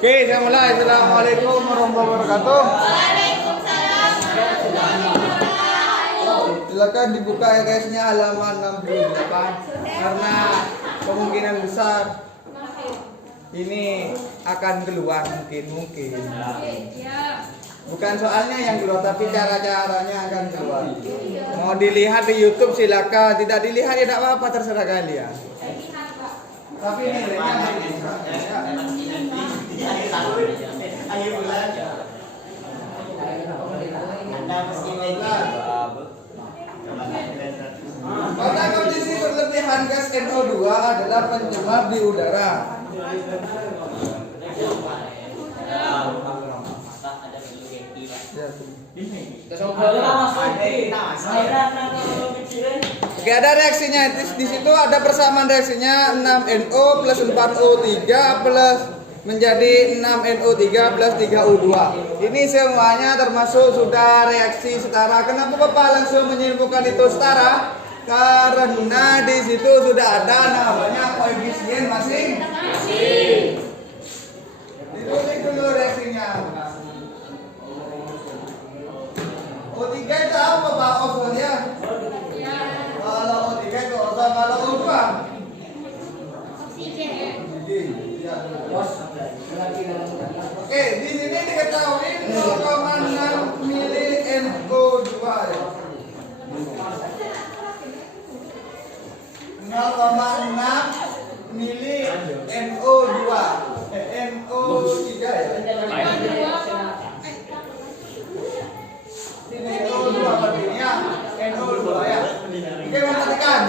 Oke, saya mulai. Assalamualaikum warahmatullahi wabarakatuh. Silakan dibuka guysnya halaman 68 karena kemungkinan besar ini akan keluar mungkin. Bukan soalnya yang keluar tapi cara-caranya akan keluar. Mau dilihat di YouTube silakan, tidak dilihat ya tidak apa-apa, terserah kalian. Tapi ini pada kondisi berlebihan gas NO2 adalah pencemar di udara. Oke, ada reaksinya. Di situ ada persamaan reaksinya 6NO plus 4O3 plus menjadi 6NO3 plus 3O2. Ini semuanya termasuk sudah reaksi setara. Kenapa Bapak langsung menyimpulkan itu setara? Karena di situ sudah ada namanya koefisien masing-masing. Ditulis dulu reaksinya. O3 itu apa Pak? Ozon ya? Kalau O3 itu ozon, kalau O2? Oke, di sini diketahui 0,6 mili NO2 ya. 0,6 mili NO2 NO3 ya. Ini NO2 berarti ya. NO2 ya. Oke, perhatikan.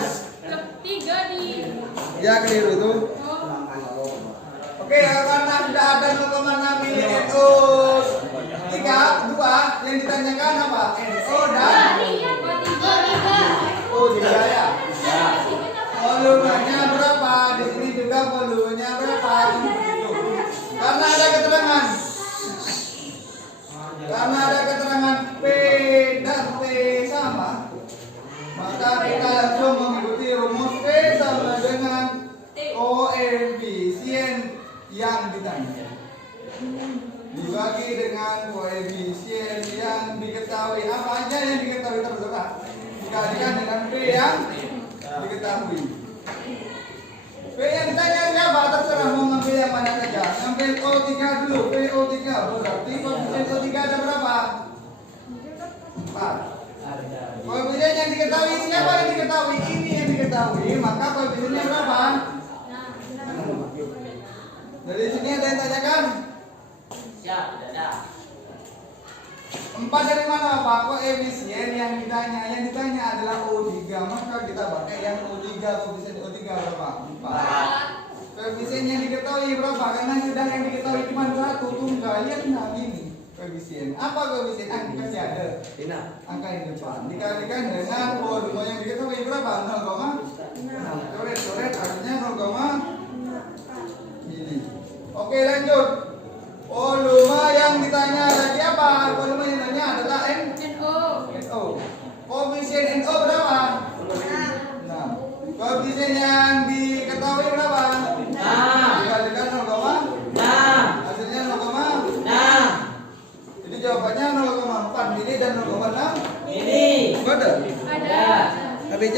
Ketiga nih. Ya, keliru itu. Oke, karena sudah ada 0,6 mili NO3 2 yang ditanyakan apa? NO dan O3 ya. Volumenya berapa? Di sini juga volumenya berapa? Karena ada keterangan. P dan T sama, maka kita langsung mengikuti rumus P sama dengan koefisien yang ditanya dibagi dengan koefisien yang diketahui. Apa aja yang diketahui terserah, dikalikan dengan P yang diketahui. P yang ditanya siapa? Terserah mau ngambil yang mana saja. Ngambil O3 dulu. PO3 berarti koefisien O3 ada berapa? 4. Koefisien yang diketahui siapa yang diketahui? Ini yang diketahui, maka koefisiennya berapa? Dari sini ada yang tanyakan? Siap, ada. 4 dari mana Pak? Koefisien yang ditanya adalah O3, maka kita pakai yang O3. Koefisien O3 berapa? 4. Koefisien yang diketahui berapa? Karena sudah yang diketahui cuma 1 tunggal yang ini. Koefisien apa koefisien? Angkanya ada. Angka yang depan dikalikan dengan volume yang diketahui berapa? 0,6. Coret artinya 0,6 mili. Oke, lanjut. Volume yang ditanya lagi apa? Volume yang ditanya adalah NO. Koefisien NO berapa? 6. Koefisien yang diketahui berapa? 6. Dikalikan 0,6. Hasilnya 0,6. Jadi jawabannya 0,4 mili dan 0,6 Ini. ada? Ada. Tapi D.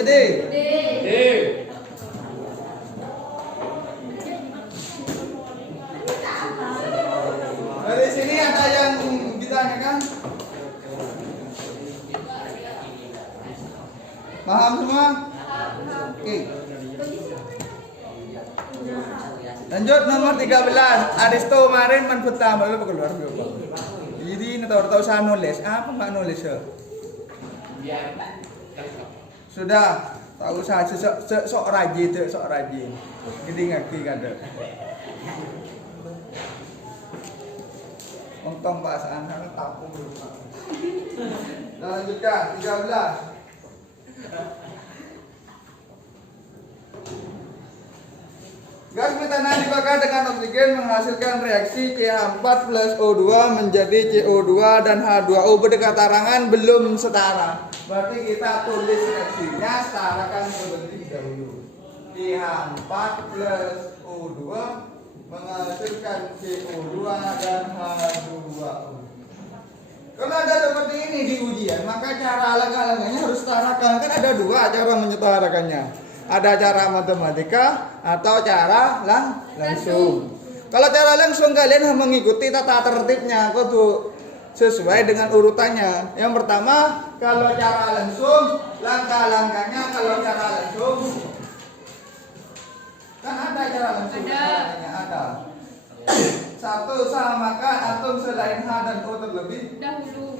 Dari sini ada yang ditanyakan? Paham semua? Oke. Lanjut nomor 13. Aristo kemarin menfutah lalu keluar berapa? Jadi ini tahu saya nulis. Apa Pak nulis ya? Sudah tahu saya sok rajin. Gede ngaki kada. Untung bahasaan karena tapung dulu. Lanjutkan 13. Gas metana dibakar dengan oksigen menghasilkan reaksi CH4 plus O2 menjadi CO2 dan H2O berdekatan belum setara. Berarti kita tulis reaksinya setarakan seperti dahulu. CH4 plus O2 menghasilkan CO2 dan H2O. Kalau ada seperti ini di ujian, maka cara alangkah-alangkahnya harus setarakan. Kan ada dua cara menyetarakannya. Ada cara matematika atau cara langsung. Kalau cara langsung kalian mengikuti tata tertibnya, kudu sesuai dengan urutannya. Yang pertama, kalau cara langsung, langkah-langkahnya kalau cara langsung kan ada cara langsung. Ada. Satu, samakan atom selain H dan O terlebih dahulu.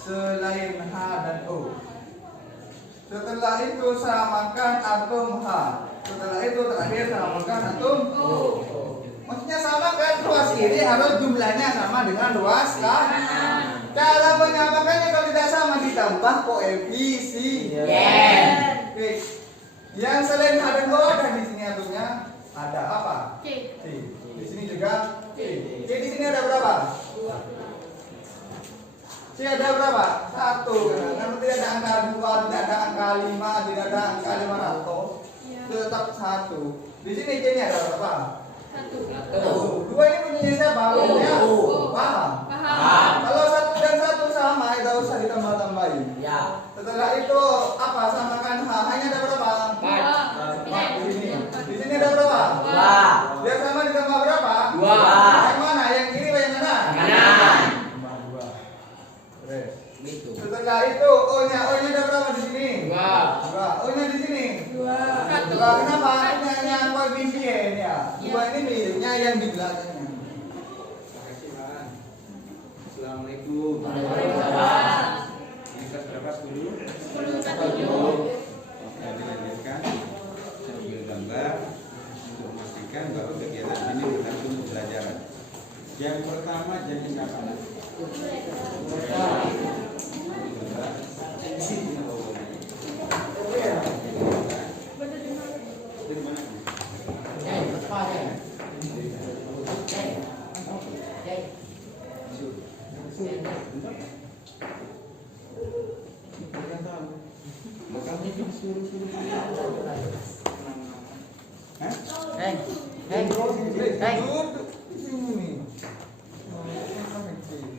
Selain H dan O. Setelah itu samakan atom H. Setelah itu terakhir samakan atom O. Maksudnya samakan ruas kiri harus jumlahnya sama dengan ruas kanan. Cara menyamakannya kalau tidak sama ditambah koefisien. Oke. Yang selain H dan O ada di sini atomnya. Ada apa? C. Di sini juga C. C di sini ada berapa? 2. C ada berapa? 1. Karena tidak ada angka 2, tidak ada angka 5, tidak ada angka 500. Itu tetap 1. Di sini C-nya ada berapa? 1. 2 ini punya siapa? Punya paham? Paham. Kalau 1 dan 1 sama, tidak usah ditambah-tambahin. Ya. Setelah itu apa? Samakan H. H-nya ada berapa? 2. Di sini. Di sini ada berapa? 2. Biar sama ditambah berapa? 2. Yang mana? Yang kiri atau yang kanan? Kanan. Tambah 2. Beres. Gitu. Setelah itu O-nya ada berapa di sini? 2. O-nya di sini? 1. Kenapa? O-nya yang koefisien ya. 2 ini miliknya yang di belakangnya. Assalamualaikum. Waalaikumsalam. Kita berapa 10? 10 1. Oke, dilanjutkan. Saya ambil gambar untuk memastikan bahwa kegiatan ini benar untuk pembelajaran. Yang pertama jenis apa? Dari mana? Makanya disuruh-suruh. Hah? Duduk di sini.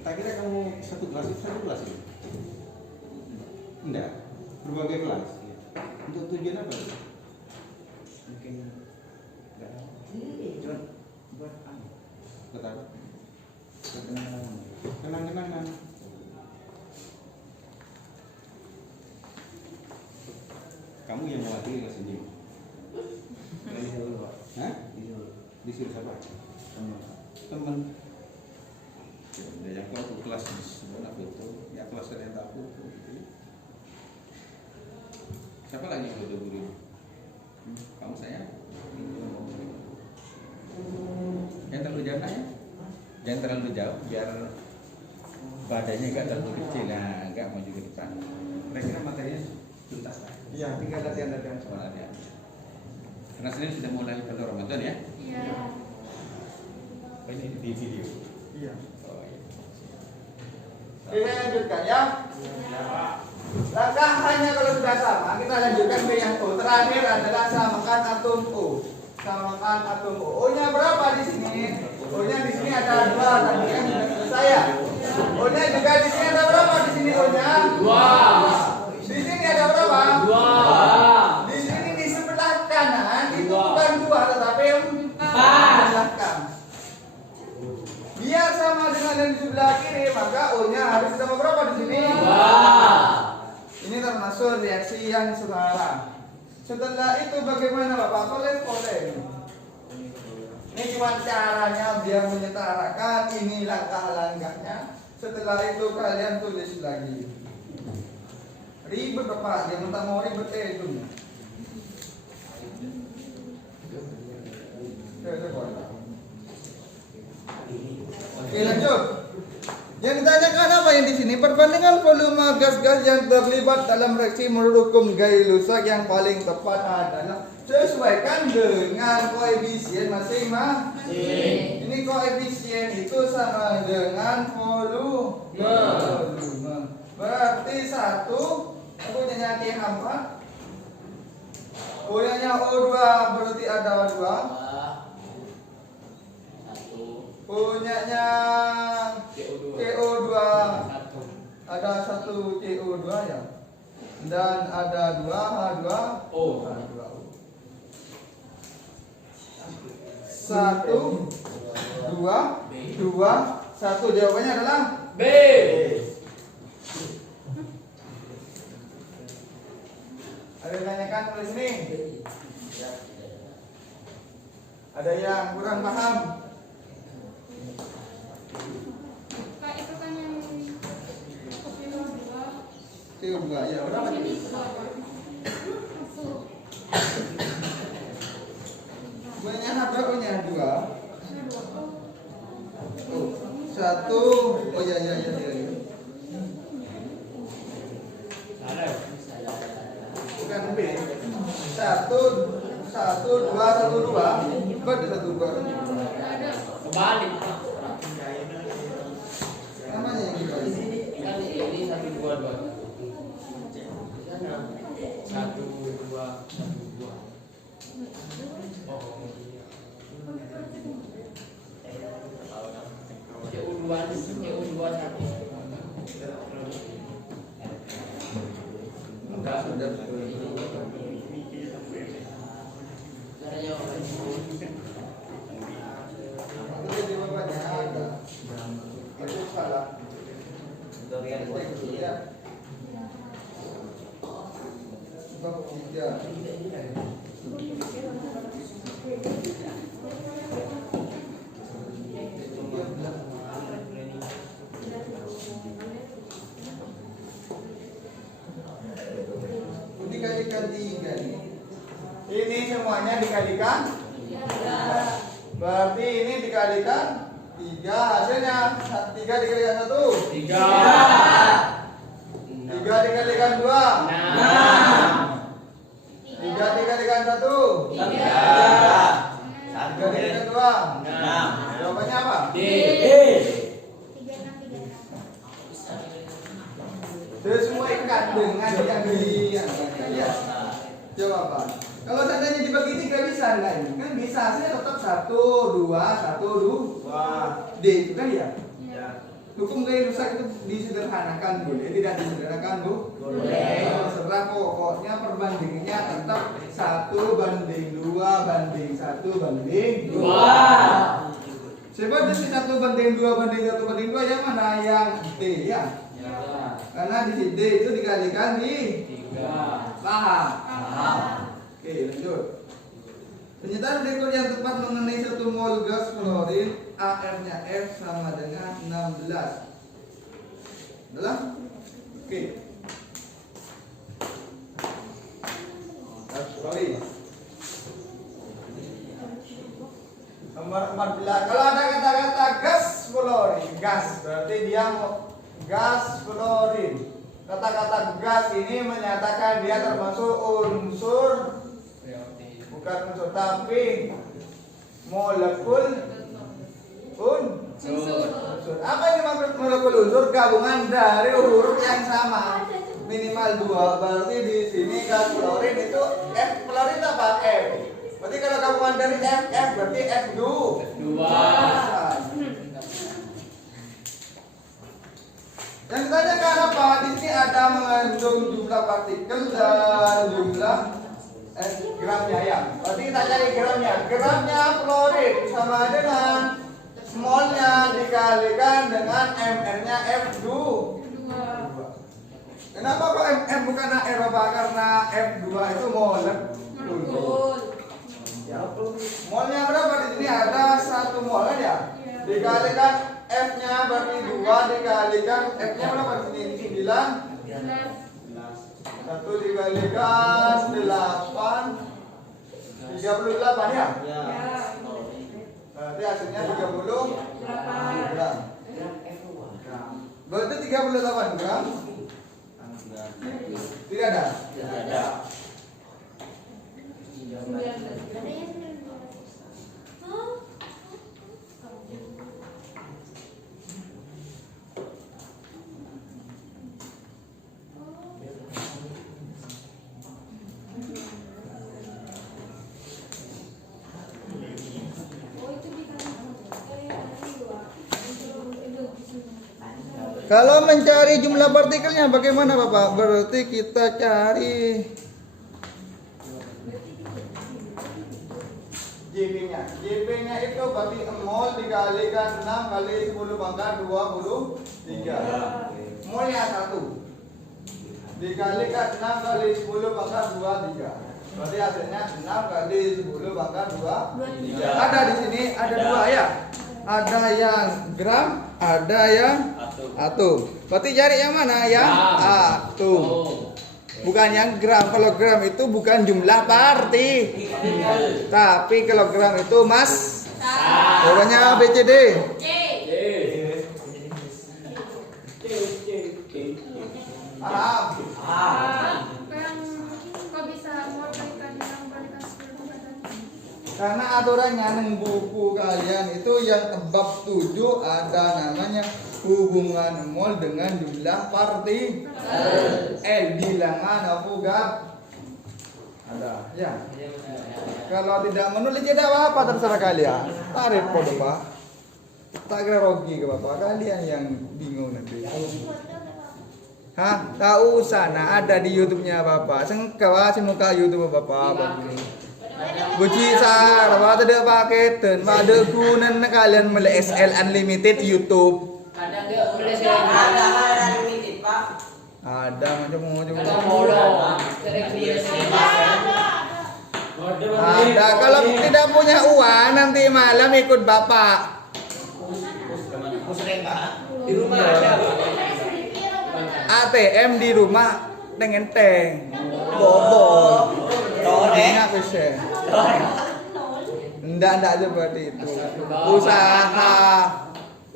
Tak kira kamu satu kelas itu? Enggak, berbagai kelas. Untuk tujuan apa? Mungkin enggak. Buat apa? Buat apa? Kenang-kenangan. Kamu yang mewakili kelas ini. Hah? Disuruh siapa? Teman. Yang kau kelas di sebelah foto, ya kelas yang tak foto. Siapa lagi yang foto guru? Kamu saya? Yang terlalu jauh ya? Jangan terlalu jauh, biar badannya enggak terlalu kecil, nah enggak maju ke depan. Kira-kira materinya tuntas lah. Iya, tinggal latihan-latihan Soal ada. Karena Senin sudah mulai pada Ramadan ya? Iya. Oh, ini di video. Iya. Oh iya. Kita lanjutkan ya. Langkah hanya kalau sudah sama, kita lanjutkan ke yang O. Terakhir adalah samakan atom O. Samakan atom O. O-nya berapa di sini? O-nya di sini ada 2 tadi kan sudah selesai ya. O-nya juga di sini ada berapa di sini O-nya? 2. Di sini ada berapa? 2. Di sini di sebelah kanan itu bukan 2 tetapi 4 belakang. Biar sama dengan yang di sebelah kiri, maka O-nya harus ditambah berapa di sini? 2. Ini termasuk reaksi yang setara. Setelah itu bagaimana Bapak? Boleh. Ini cuma caranya biar menyetarakan, ini langkah-langkahnya. Setelah itu kalian tulis lagi. Ribet Bapak, dia minta mau ribet itu. Oke lanjut. Yang ditanyakan apa yang di sini? Perbandingan volume gas-gas yang terlibat dalam reaksi menurut hukum Gay-Lussac yang paling tepat adalah sesuaikan dengan koefisien masing-masing. Ini koefisien itu sama dengan volume. Berarti 1 aku nyanyi hampa. Punyanya O2 berarti ada O2. Dua. Satu. Punyanya CO2 Satu. ada 1 CO2 ya. Dan ada 2 H2O. H2O. 1 2 2 1. Jawabannya adalah B. ada yang tanyakan tulis ini. Ada yang kurang paham? Kak, itu kan yang CO2 ya berapa? ini masuk. Punyanya H2O nya 2. Oh, 1. Oh ya. Bukan B. 1 2 1 2. Kok ada 1 2? Ada. Kebalik. Namanya yang gitu. Kan ini 1 2 2. Satu dua. Oh. EU2 satu. Enggak sudah. Itu jawabannya ada. Itu salah. Iya. Bab 3. Dikalikan 3 nih. Ini semuanya dikalikan. Berarti ini dikalikan 3. Hasilnya 3 dikalikan 1. 3. 3 dikalikan 2. 3 dikalikan 1. 3 dikalikan 2. Jawabannya apa? D. Sesuaikan dengan yang diangkat ya. Jawaban. Kalau seandainya dibagi 3 bisa enggak ini? Kan bisa, hasilnya tetap 1 2 1 2 D itu kan ya? Hukum gaya rusak itu disederhanakan boleh, tidak disederhanakan Bu? Boleh. Terserah, pokoknya perbandingannya tetap 1 banding 2 banding 1 banding 2. Sebab di 1 banding 2 banding 1 banding 2 yang mana? Yang D ya? Karena di sini D itu dikalikan di 3. paham. Oke, lanjut. Pernyataan berikut yang tepat mengenai 1 mol gas klorin AR-nya F sama dengan 16. Adalah? Oke. Gas klorin. Nomor 14. Kalau ada kata-kata gas klorin, gas berarti dia mau gas klorin. Kata-kata gas ini menyatakan dia termasuk unsur, bukan unsur tapi molekul unsur. Apa yang dimaksud molekul unsur? Gabungan dari huruf yang sama minimal 2. Berarti di sini gas klorin itu F klorin apa? F. Berarti kalau gabungan dari F berarti F2. Yang ditanyakan apa? Di sini ada mengandung jumlah partikel dan jumlah gramnya ya. Berarti kita cari gramnya. Gramnya klorin sama dengan molnya dikalikan dengan mr-nya F2. Kenapa kok mm bukan AR apa? Karena F2 itu molekul. Molnya berapa di sini? Ada 1 mol kan ya? Dikalikan F-nya berarti 2 dikalikan F-nya berapa di sini? 9. 1 dikalikan 8. 38 ya? Berarti hasilnya 38 gram. Berarti 38 gram. Tidak ada. Kalau mencari jumlah partikelnya bagaimana Bapak? Berarti kita cari JB-nya. JB-nya itu berarti mol dikalikan 6 kali 10 pangkat 23. Molnya 1 dikalikan 6 kali 10 pangkat 23. Berarti hasilnya 6 kali 10 pangkat 23. Ada di sini ada 2 ya. Ada yang gram, ada yang atom. Berarti cari yang mana? Yang atom. Bukan yang gram. Kalau gram itu bukan jumlah tapi kilogram itu mas. Jawabannya B, C, D. Paham? Kok bisa mol balikan yang balikan 10 pangkat? Karena aturannya neng buku kalian itu yang bab 7 ada namanya hubungan mol dengan jumlah partikel. Bilangan apa gak? Ada ya. Kalau tidak menulis tidak apa-apa terserah kalian. Tarik kode Pak. Tak kira rogi ke Bapak kalian yang bingung nanti. Hah? Tak usah, nah ada di YouTube-nya Bapak. Sengkawa sinuka YouTube Bapak. Buci sar, Bapak tidak pakai dan pada gunan kalian mele SL Unlimited YouTube. Kadang dia boleh saya Unlimited Pak. Ada macam-macam. kadang bolong. Sering dia Ada kalau tidak punya uang nanti malam ikut Bapak. di rumah ada Pak. ATM di rumah dengan teng. Bobo. Ingat bisa. Enggak seperti itu. Usaha.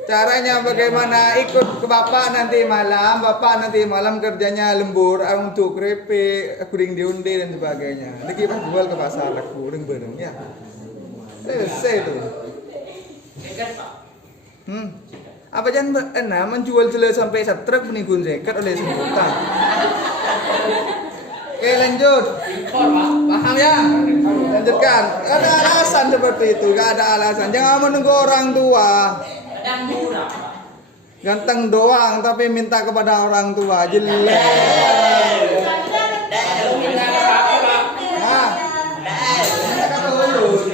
Caranya bagaimana? Ikut ke Bapak nanti malam. Bapak nanti malam kerjanya lembur untuk keripik, kuring diundi dan sebagainya. Lagi pas jual ke pasar aku bareng ya. Selesai tuh. Apa jangan menjual jelas sampai 1 truk menigun zekat oleh sebutan. Oke lanjut. Paham ya? Lanjutkan. Ada alasan seperti itu, gak ada alasan. Jangan menunggu orang tua. Kadang murah Pak. Ganteng doang tapi minta kepada orang tua jelek. Kalau kita apa Pak? Nah, ini kata lulus.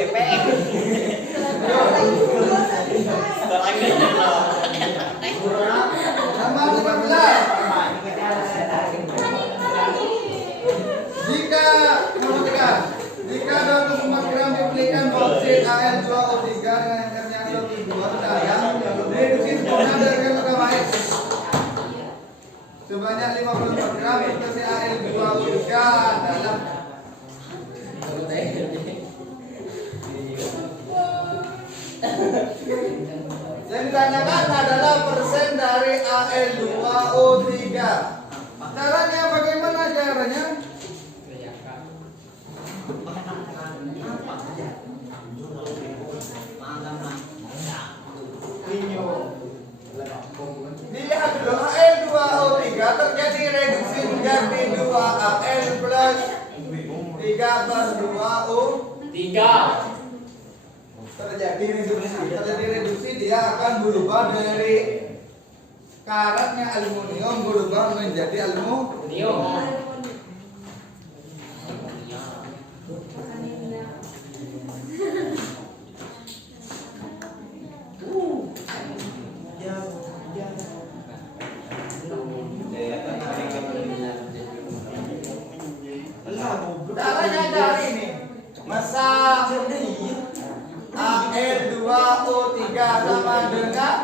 Nama 15. Jika 24 gram dibelikan boksit Al2O3 dengan encernya 1,2 sayang reduksi sempurna dari kilogram air sebanyak 54 gram versi Al2O3 dalam yang ditanyakan adalah persen dari Al2O3. Caranya bagaimana caranya? Dilihat dulu Al2O3 terjadi reduksi menjadi 2Al plus 3 plus 2O 3. Terjadi reduksi dia akan berubah dari karatnya aluminium berubah menjadi aluminium. Caranya dari ini masa Al2O3 sama dengan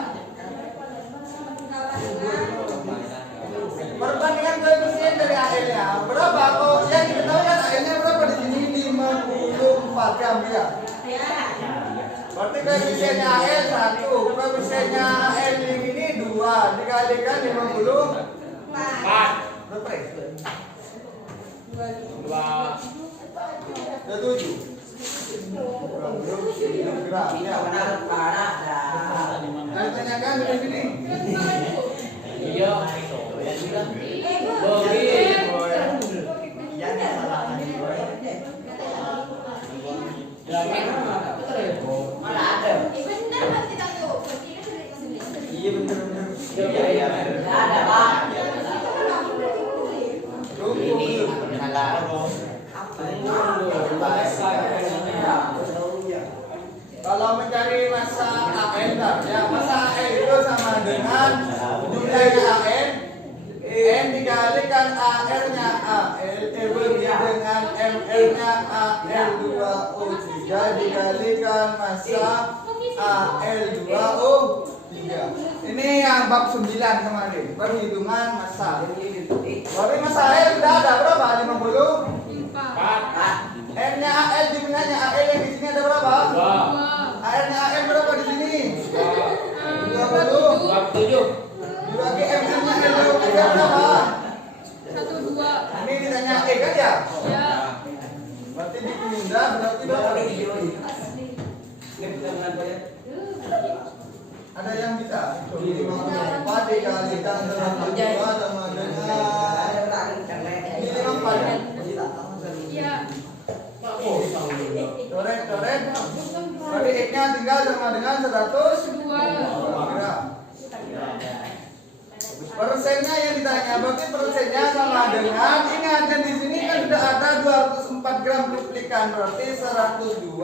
perbandingan koefisien dari Al-nya berapa? Kok yang kita tahu kan Al-nya berapa di sini 54 gram ya. Berarti koefisiennya Al 1, koefisiennya Al ini 2 dikalikan 54. Berapa? 2. 7 gram ya. Saya tanyakan dari sini. Iya. Iya bener. Kalau mencari massa AN, ya massa AN itu sama dengan jumlahnya AN, N dikalikan AR-nya AL, dengan ML-nya AL2O3 dikalikan massa AL2O3. Ini yang bab 9 kemarin, perhitungan massa. Berarti massa AL sudah ada berapa? 50? 4. N-nya AL jumlahnya AL yang di sini ada berapa? 2. AR-nya AL berapa di sini? 27. 20. Dibagi ML-nya L2O3 berapa? 1, 2. Ini ditanya E kan ya? Ya. Berarti dipindah berarti berapa? Ada yang bisa? 54 dikalikan 102 sama dengan ini 54. Ya. Coret. Berarti X-nya tinggal sama dengan 102. 2. Persennya yang ditanya, berarti persennya sama dengan, ingat kan di sini kan sudah ada 204 gram duplikan, berarti 102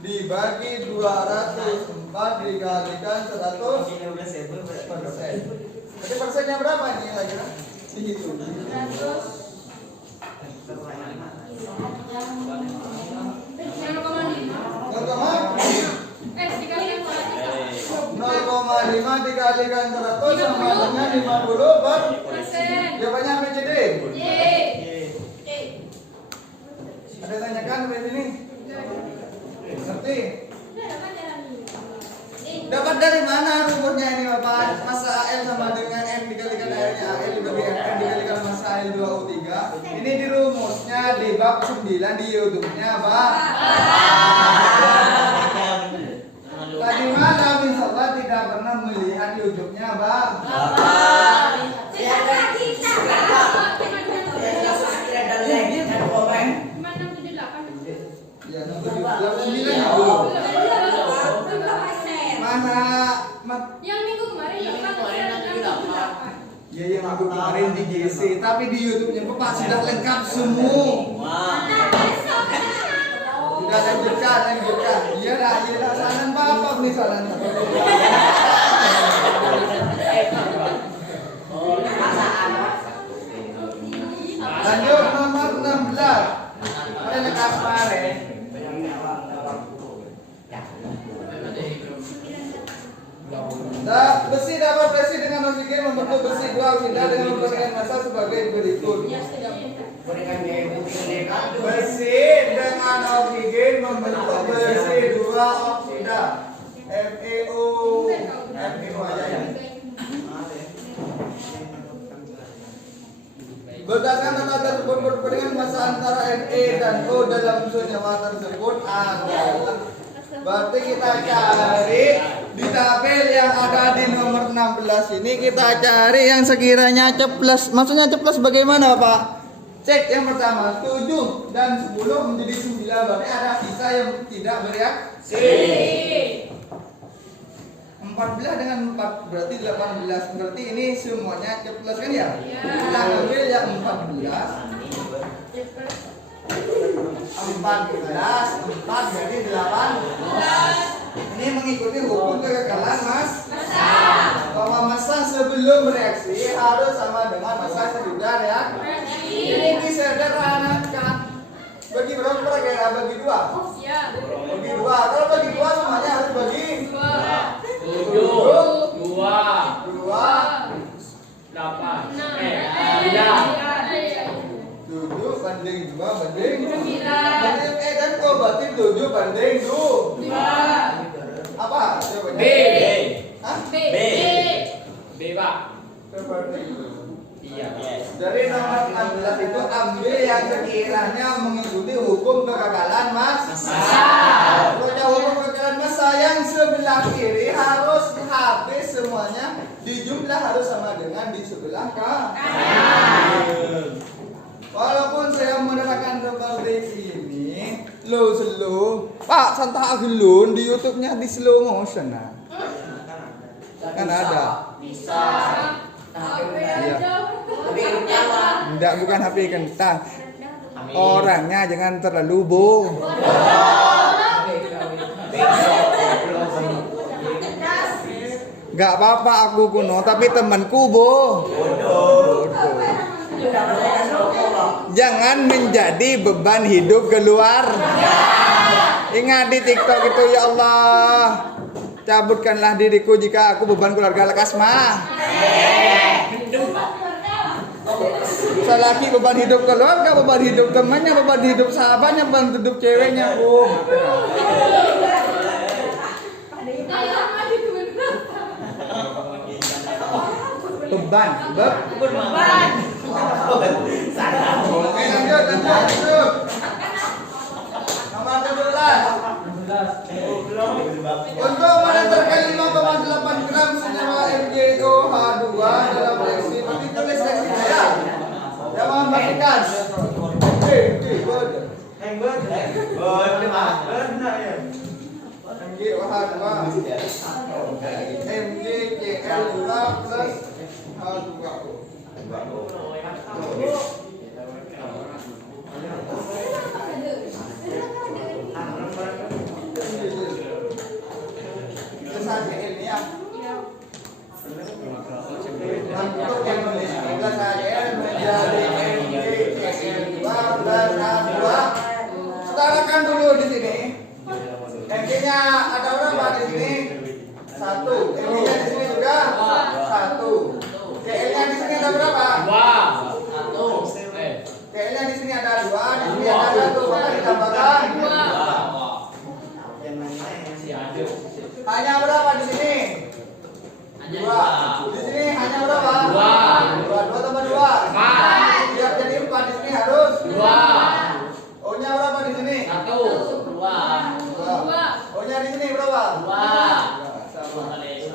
dibagi 204 dikalikan 100 persen. Jadi persennya berapa ini kira-kira? Dihitung. 0,5 dikalikan 100 sama dengan 50 jawabannya apa jadi? Ada tanyakan di sini? Ngerti? Dapat dari mana rumusnya ini Bapak? Massa AL sama dengan M dikalikan AL-nya AL dibagi M dikalikan massa AL2O3. Ini di rumusnya di bab 9 di YouTube-nya, Pak. Tadi malam Insya tidak pernah melihat YouTube-nya, Bang. Ya, 9 ya, Bu. Yang minggu kemarin Ya, yang minggu kemarin di GC, tapi di YouTube-nya Bapak sudah lengkap semua. Sudah lanjutkan. Iya dah, saran Bapak beli saran. Lanjut nomor 16. Ada lekas kemarin. Besi dapat besi dengan oksigen membentuk besi 2 oksida dengan perbandingan massa sebagai berikut. Besi dengan oksigen membentuk besi 2 oksida. FeO aja ya. Berdasarkan data tersebut perbandingan massa antara Fe dan O dalam senyawa tersebut adalah. Berarti kita cari di tabel yang ada di nomor 16 ini, kita cari yang sekiranya ceplas. Maksudnya ceplas bagaimana Pak? Cek yang pertama 7 dan 10 menjadi 9, berarti ada sisa yang tidak bereaksi. 14 dengan 4 berarti 18, berarti ini semuanya ceplas kan ya? Kita ambil yang 14 jadi 18. Ini mengikuti hukum kegagalan bahwa massa sebelum bereaksi harus sama dengan massa sesudah reaksi. Ini disederhanakan. Bagi berapa kira-kira? Bagi 2. Bagi 2. Kalau bagi 2 semuanya harus bagi 7, 2, 8, 7 banding 2 banding 9. Banding kan berarti 7 banding 2. Apa jawabannya? B. Hah? B, Pak. Seperti itu. Iya. Dari nomor 16 itu ambil yang sekiranya mengikuti hukum kegagalan massa. Kalau hukum kegagalan massa yang sebelah kiri harus habis semuanya, dijumlah harus sama dengan di sebelah kanan. Walaupun saya menerangkan seperti ini, slow, Pak santai dulu di YouTube-nya di slow motion nah. Kan ada. Bisa. Enggak, bukan HP kentang. Orangnya jangan terlalu bohong. Gak apa-apa aku kuno, tapi temanku bodoh. Jangan menjadi beban hidup keluar. Ingat di TikTok itu, ya Allah, cabutkanlah diriku jika aku beban keluarga lekas mah. Selagi beban hidup keluarga, beban hidup temannya, beban hidup sahabatnya, beban hidup ceweknya. Beban. Oke, lanjut. Nomor 12. Untuk menentukan 5,8 gram senyawa MgOH2 dalam reaksi, mati tulis reaksinya ya. Yang membandingkan MgOH2 MgCl2 plus H2O. HCl ini ya. Untuk yang menulis plus HCl menjadi MgCl2 plus H2. Setarakan dulu di sini. Mg-nya ada berapa di sini? 1. Mg-nya di sini juga 1. Cl-nya di sini ada berapa? 2. Cl-nya di sini ada 2, di sini ada 1, maka ditambahkan 2. Hanya berapa di sini? 2. Di sini hanya berapa? 2. 2 tambah 2. 4. Biar jadi 4 di sini harus 2. O-nya berapa di sini? 1. 2. O-nya di sini berapa? 2.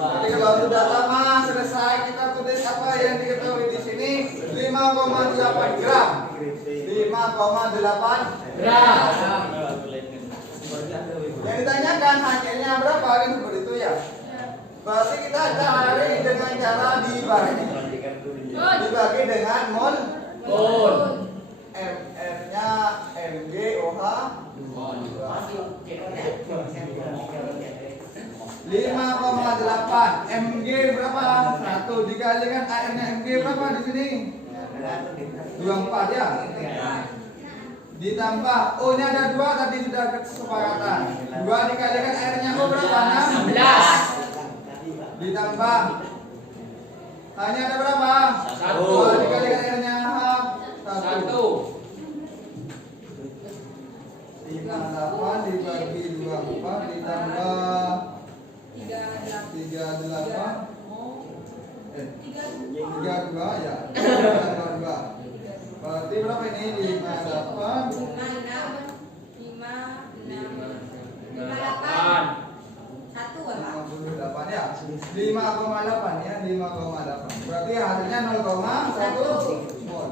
Jadi kalau sudah sama selesai, kita tulis apa yang diketahui di sini 5,8 gram. 5,8 gram. Yang ditanyakan HCl-nya berapa kan seperti itu ya. Berarti kita cari dengan cara dibagi. Dibagi dengan mol. MR-nya MgOH 5,8. Mg berapa? 1 dikalikan AR-nya Mg berapa di sini? 24 ya. Ditambah O-nya ada 2 tadi sudah kesepakatan. 2 dikalikan AR-nya O berapa? 16. Ditambah H-nya ada berapa? 2 dikalikan AR-nya H 1. 58 dibagi 24 ditambah 38 32 ya. 32. Berarti berapa ini? 58 58 ya. 5,8 ya, 5,8. Berarti hasilnya 0,1 mol.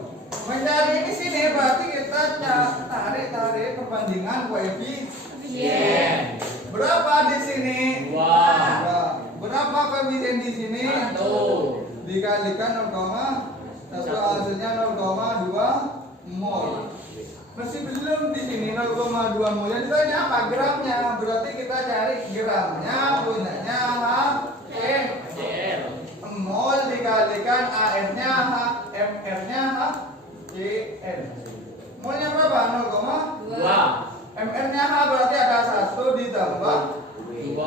Menjadi di sini berarti kita tarik perbandingan koefisien. Berapa di sini? 2. Berapa koefisien di sini? 1. Dikalikan 0,1 hasilnya 0,2 mol. Masih belum di sini 0,2 mol. Yang ditanya apa? Gramnya. Berarti kita cari gramnya punyanya HCl. Mol dikalikan AR-nya MR-nya HCl. Molnya berapa? 0,2. MR-nya H berarti ada 1 ditambah 35,5.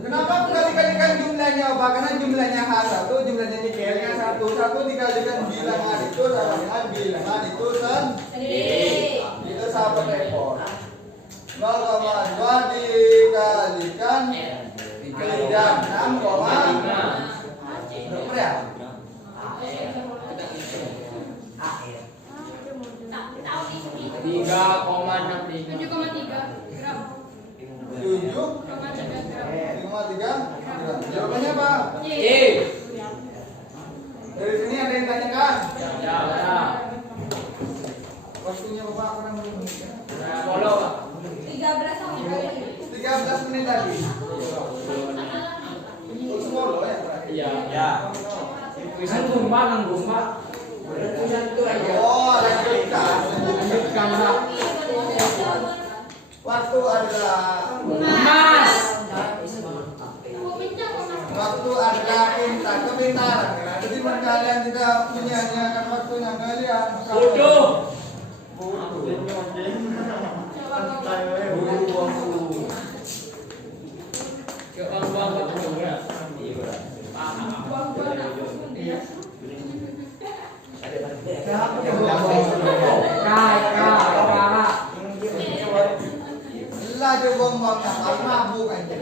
Kenapa enggak dikalikan jumlahnya? Karena jumlahnya H1, jumlahnya CL-nya 1 dikalikan bilangan itu sama dengan bilangan itu sendiri. Itu sahabat repot. 0,2 dikalikan 36,5. Berapa ya? 3,63 gram. 7,3 gram. Jawabannya apa? Dari sini ada yang tanyakan? Ya. Waktunya Bapak kurang berapa menit ya? 13 menit lagi. Semua loh ya? Iya. Kan gumba. Oh, lanjutkan. Lanjutkan, Pak. adalah Emas. waktu adalah kepintaran. Ya. Jadi jika kalian tidak menyia-nyiakan waktunya kalian Bodoh. Lah jo bombong apa mabuk aja.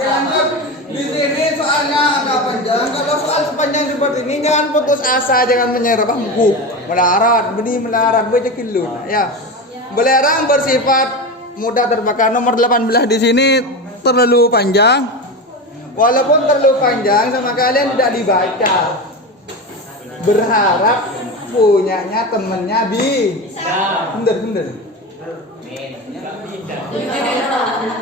Lanjut di sini soalnya agak panjang. Kalau soal sepanjang seperti ini jangan putus asa, jangan menyerah bangku. Melarat, benih melarat baca kilun. Ya. Belerang bersifat mudah terbakar. Nomor 18 di sini terlalu panjang. Walaupun terlalu panjang sama kalian tidak dibaca. Berharap punyanya temennya bener.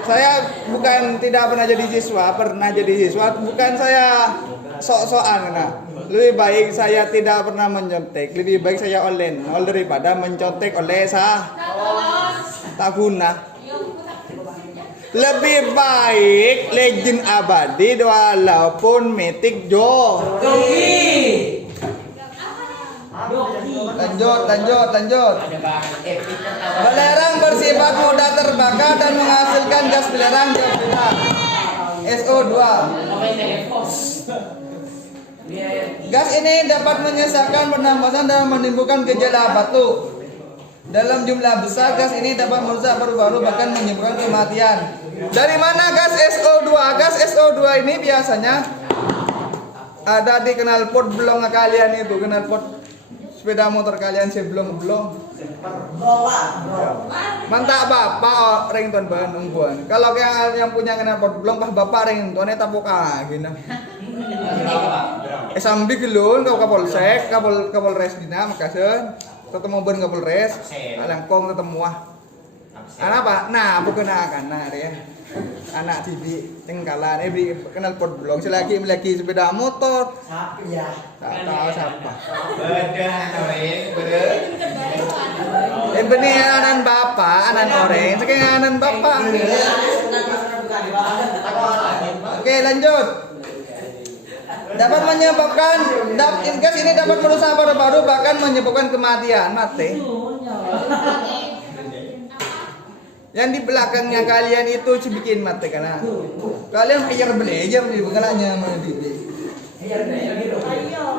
Saya bukan tidak pernah jadi siswa, pernah jadi siswa. Bukan saya sok-sokan, nah. Lebih baik saya tidak pernah mencontek. Lebih baik saya online daripada mencontek oleh tak guna. Lebih baik legend abadi walaupun metik jo. Lanjut. Belerang bersifat mudah terbakar dan menghasilkan gas belerang dioksida SO2. Gas ini dapat menyesatkan pernapasan dan menimbulkan gejala batuk. Dalam jumlah besar, gas ini dapat merusak paru-paru bahkan menyebabkan kematian. Dari mana gas SO2? Gas SO2 ini biasanya ada di knalpot belum kalian itu, knalpot sepeda motor kalian sebelum mantap bapak ringtone bahan ungguan. Kalau yang punya knalpot belum bapak ringtone tapuk gini. Sambil gelun kau kapolsek kapolres dina Makassar ketemu ben kapolres alangkong ketemu anak pak nah bukan akan ya anak TV tinggalan kenal pot belum selagi sepeda motor tak tahu siapa benih anan bapak anan orang sekarang anan bapak. Oke lanjut. Dapat menyebabkan gas ini dapat merusak paru-paru bahkan menyebabkan kematian mati. Yang di belakangnya kalian itu bikin mati karena kalian hayar belajar di bekalanya mendidih.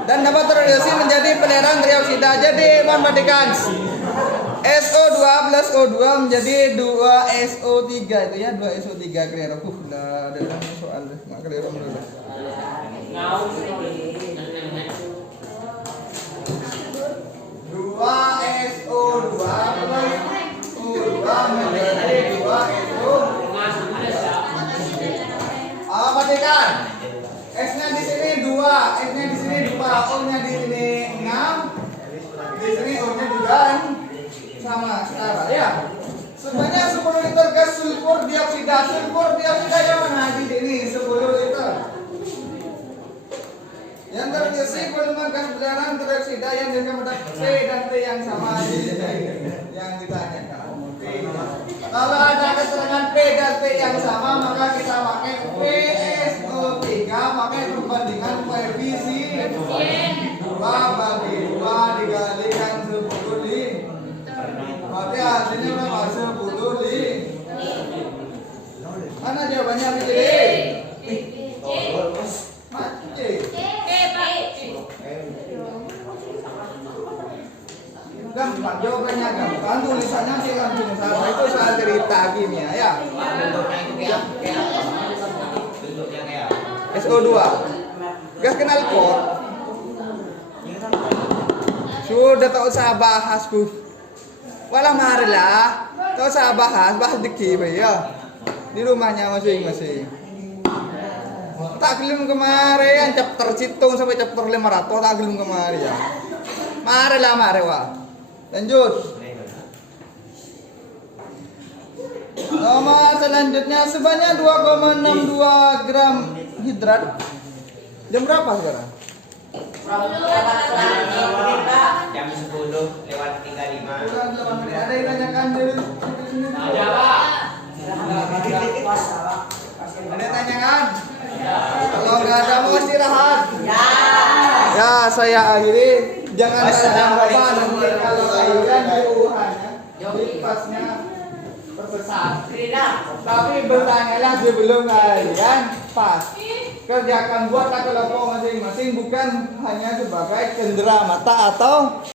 Dan dapat terreduksi menjadi belerang dioksida. Jadi mohon perhatikan SO2 plus O2 menjadi 2SO3 itu ya 2SO3 kalian. Dalam soal nggak kalian menurut. 2SO2 plus O2 menjadi 2SO. Perhatikan. S-nya di sini 2, S-nya di sini 2, O-nya di sini 6. Di sini O-nya juga sama setara ya. Sebanyak 10 liter gas sulfur dioksida. Sulfur dioksida yang mana di sini 10 liter. Yang terisi volume gas belerang dioksida yang dengan P dan T yang sama yang ditanyakan. Kalau ada keterangan P dan T yang sama maka kita pakai PSO3 pakai perbandingan koefisien 2 bagi 2 dikalikan 10 li. Berarti hasilnya berapa? 10 li. Mana jawabannya pilih? Gampang, jawabannya gampang. Tulisannya sih langsung sama. Itu soal cerita kimia ya. SO2 gas knalpot. Sudah tak usah bahas ku. Walah marilah. Tak usah bahas dikit ya. Di rumahnya masing-masing. Tak gelem kemarin chapter citung sampai chapter 500 tak gelem kemarin ya. Marilah wah. Lanjut. Nomor selanjutnya sebanyak 2,62 gram hidrat. Jam berapa sekarang? Jam 10:35. Kurang 8 menit. Ada yang tanyakan dulu. Ada, Pak. Ada yang tanyakan? Kalau nggak ada mau istirahat. Ya, saya akhiri. Jangan tanya apa nanti kalau akhirnya di uruhannya, di pasnya terbesar. Tapi bertanyalah sebelum kalian pas. Kerjakan buatlah kelompok masing-masing bukan hanya sebagai cendera mata atau